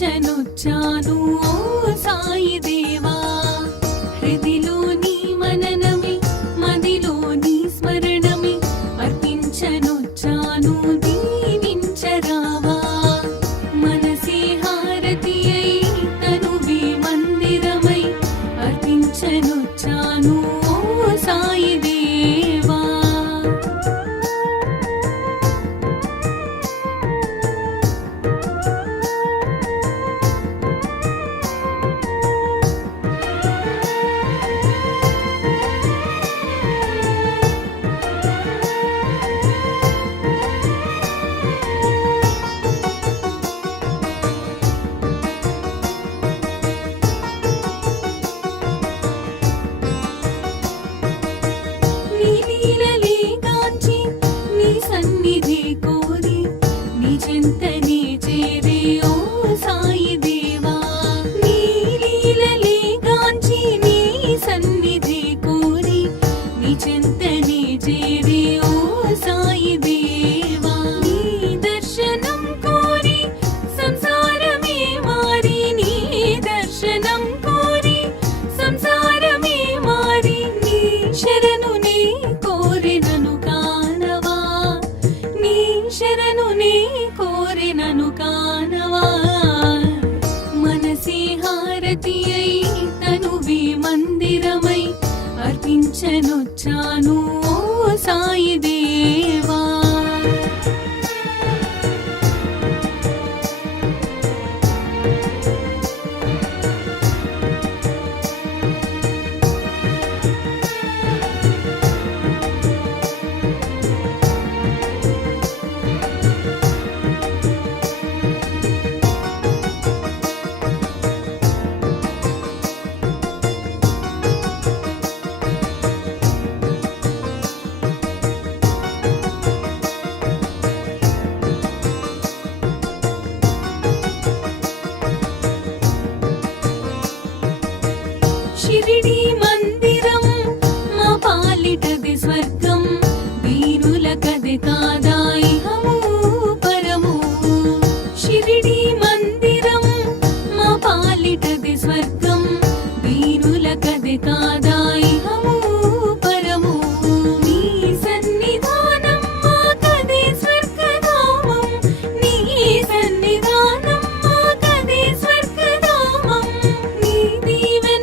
అర్పించనొచ్చాను ఓ సాయి దేవా. హృదిలోని మననమే మదిలోని స్మరణమే అర్పించనొచ్చాను దీవించరావా. మనసే హారతి అయి తనువే మందిరమై అర్పించనొచ్చాను ఓ సాయి దేవా. నీ లీలలే గాంచి నీ సన్నిధి కోరి నీ చెంతనే చేరే ఓ సాయి దేవా. నీ లీలలే గాంచి నీ సన్నిధి కోరి నీ చెంతనే చేరే ఓ సాయి దేవా. నీ దర్శనం కోరి సంసారమే మారి నీ దర్శనం కోరి సంసారమే మారి నీ శరణు నే కోరినను కానవా. నీ శరణు నే కోరినను కానవా. మనసే హారతి అయి తనువే మందిరమై అర్పించనొచ్చా